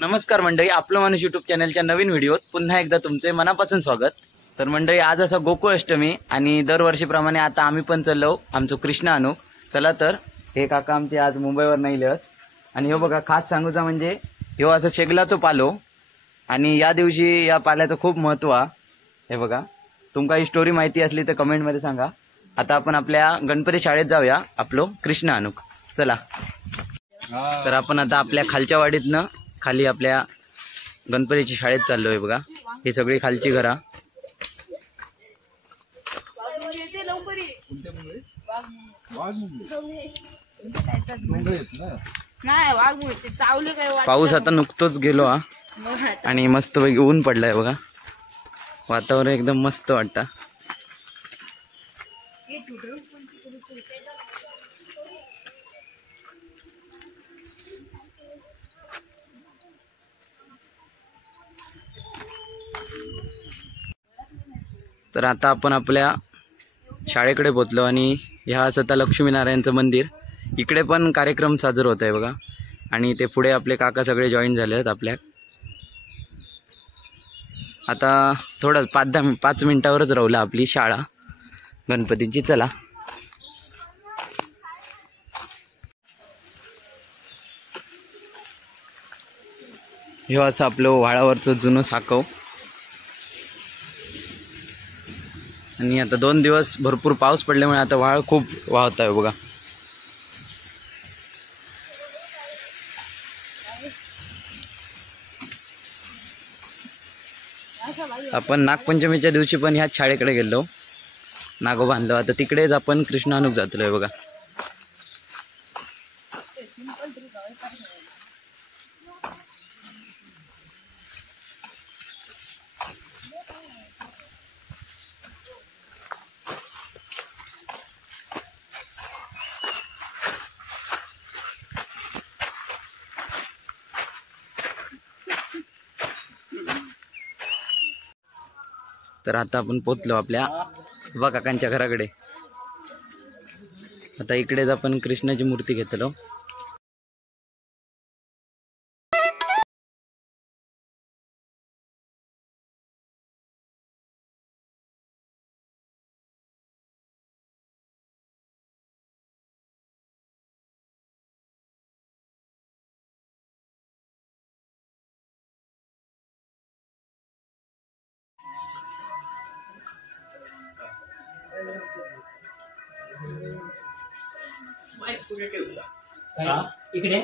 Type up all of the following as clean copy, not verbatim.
नमस्कार मंडळी, आपलं माणूस युट्यूब चॅनलच्या नवीन व्हिडिओत पुन्हा एकदा तुमचे मनापासून स्वागत। तर मंडळी, आज असं गोकुळ अष्टमी आणि दरवर्षीप्रमाणे आता आम्ही पण चाललो आमचो कृष्ण आणू। चला तर हे काका आमचे आज मुंबईवर नाही लिहत आणि हे बघा खास सांगूचा म्हणजे ह्यो असं शेगलाचो पालो आणि या दिवशी या पाल्याचं खूप महत्व आहे। हे बघा, तुमका ही स्टोरी माहिती असली तर कमेंट मध्ये सांगा। आता आपण आपल्या गणपती शाळेत जाऊया आपलो कृष्ण आणू। चला तर आपण आता आपल्या खालच्या वाडीतनं खाली आपल्या गणपतीची शाळेत चाललोय। बघा ही सगळी खालची घरा। पाऊस आता नुकतोच गेलो हा आणि मस्त पैकी ऊन पडलाय। बघा वातावरण एकदम मस्त वाटतं। तर आता आपण आपल्या शाळेकडे पोहोचलो आणि ह्या असं लक्ष्मीनारायणचं मंदिर इकडे पण कार्यक्रम साजरा होत आहे। बघा आणि ते पुढे आपले काका सगळे जॉईन झाले आहेत आपल्या। आता थोडं 5 मिनिटावरच राहिला आपली शाळा गणपतीची। चला हे असं आपलं व्हाळावरचं जुनं साकव आणि आता 2 दिवस भरपूर पाऊस पडल्यामुळे आता व्हाळ खूप वाहत आहे। बघा आपण नागपंचमीच्या दिवशी पण ह्याच शाळेकडे गेलो, नागोबा आणलो। आता तिकडेच आपण कृष्णानुक जातलोय। बघा तर आता आपण पोचलो आपल्या बा काकांच्या घराकडे। आता इकडेच आपण कृष्णाची मूर्ती घेतलो। इकडे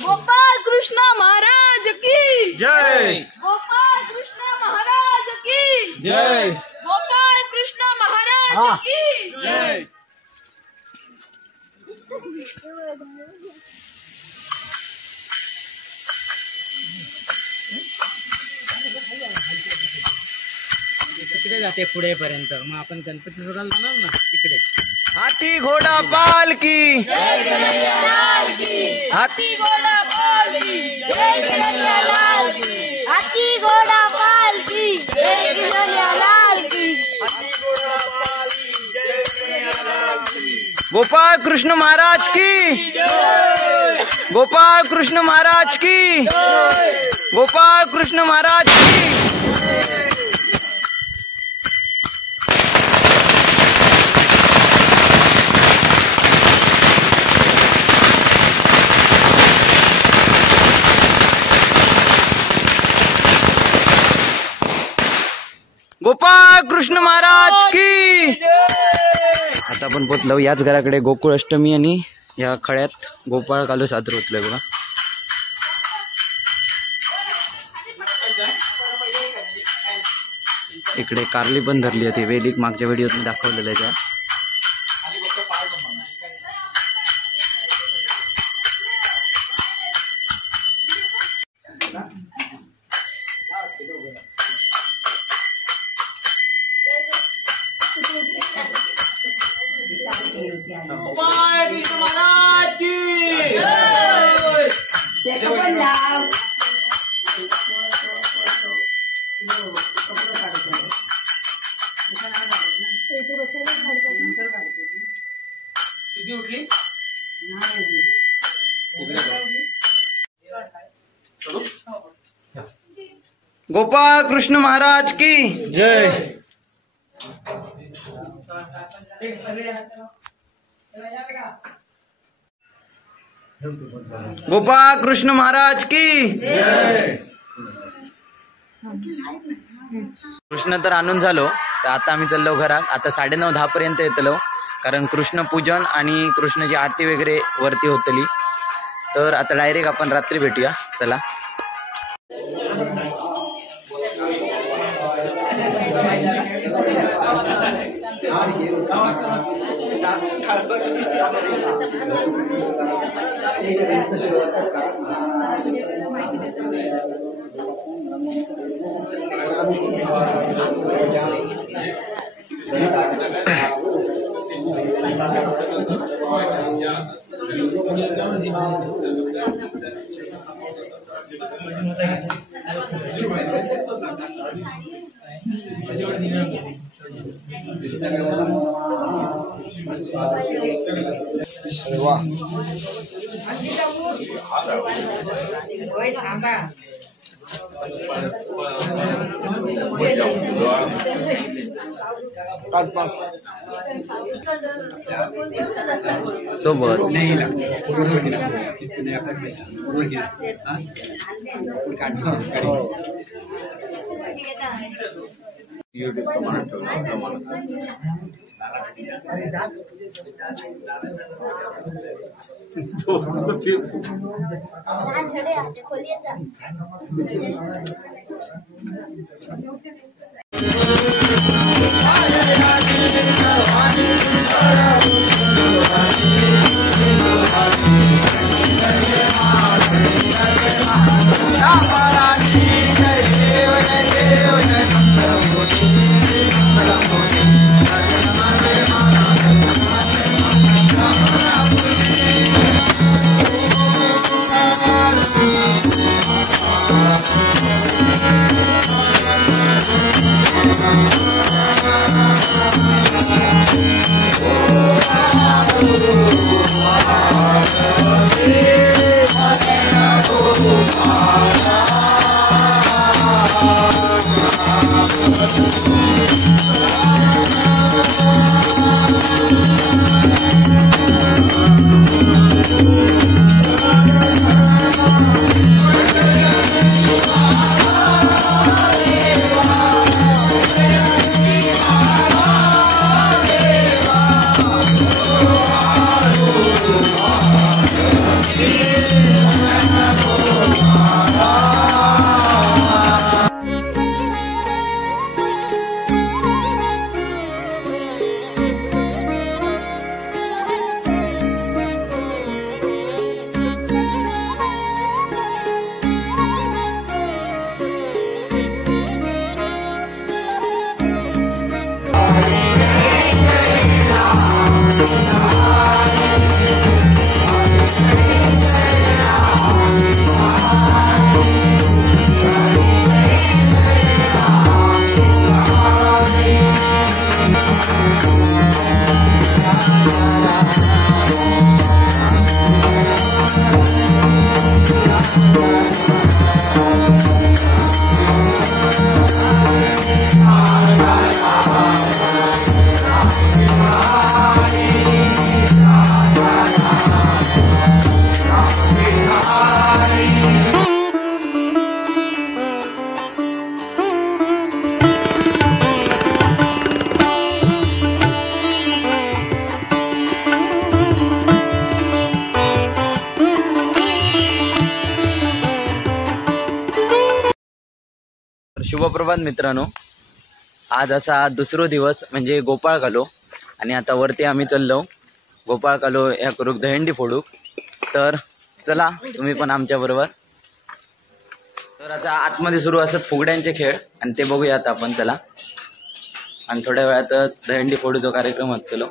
गोपाल कृष्ण महाराज की जय। गोपाल कृष्ण महाराज की जय। गोपाल कृष्ण महाराज की जय। तिकडे जाते पुढे पर्यंत, मग आपण गणपती जाणार ना तिकडे। हाथी घोड़ा पालकी हाथी घोड़ा पालकी जय कन्हैया लाल की हाथी घोड़ा पालकी जय कन्हैया लाल की गोपाल कृष्ण महाराज की, गोपाल कृष्ण महाराज की, गोपाल कृष्ण महाराज की। गोपाल कृष्ण महाराज की। आता आपण पोचलो याच घराकडे। गोकुळ अष्टमी आणि या खळ्यात गोपाळ कालो साजरा होतलोय। बघा इकडे कारली पण धरली होती, वेदिक मागच्या व्हिडिओत मी दाखवलेलं आहे त्या. गोपाळ कृष्ण महाराज की जय. गोपाळ कृष्ण महाराज की जय. कृष्ण तर आणून झालो, तर आता आम्ही चाललो घरात. आता 9:30-10 पर्यंत येतलो, कारण कृष्ण पूजन आणि कृष्णाची आरती वगैरे वरती होतली. तर आता डायरेक्ट आपण रात्री भेटूया. चला. सोबत शुभप्रभात मित्रांनो. आज असा दुसरो दिवस म्हणजे गोपाळ घालो आणि आता वरती आम्ही चाललो गोपाळ घालो या करूक दहंडी फोडूक. तर चला तुम्ही पण आमच्या बरोबर. तर आता आतमध्ये सुरू असत फुगड्यांचे खेळ आणि ते बघूया आता आपण. चला आणि थोड्या वेळातच दहंडी फोडूचो कार्यक्रम असतो.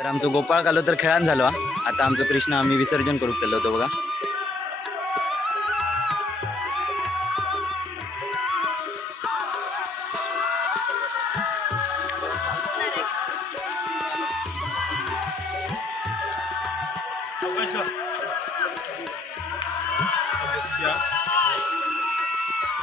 तर आमचं गोपाळ कालो तर खेळान झालो हा. आता आमचं कृष्ण आम्ही विसर्जन करू चाललो होतो बघा.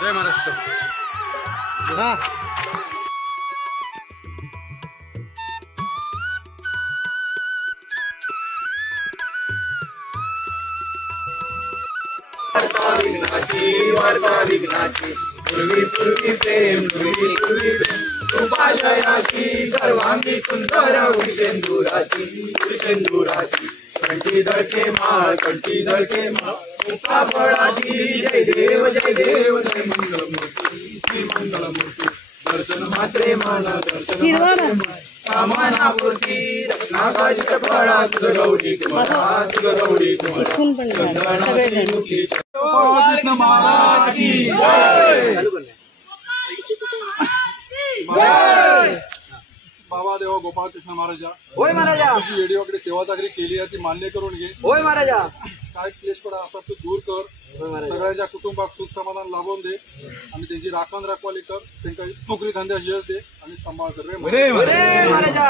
जय महाराष्ट्र. वार्ता विघ्नाची पूर्वी पूर्वी प्रेम पूर्वी पूर्वी प्रेम कृपाजयाची सर्वांगी सुंदर उषेंदुराची कंठी दळके माळ मुक्ता फळाची जय देव जय मंगलमूर्ती श्री मंगलमूर्ती दर्शन मात्रे मन कामनापूर्ती नागाश फळा तुझ गौरी महाराजी बाबा देवा गोपाळ कृष्ण महाराजा होय महाराजा. तुझी येडीवाकडे सेवा चाकरी केली आहे ती मान्य करून घे. होय महाराजा. काय क्लेश पडा असतात तू दूर कर. सगळ्यांच्या कुटुंबात सुख समाधान लाभून दे आणि त्यांची राखण रखवाली कर. त्यांना नोकरी धंद्या यश दे आणि सांभाळ कर रे महाराजा.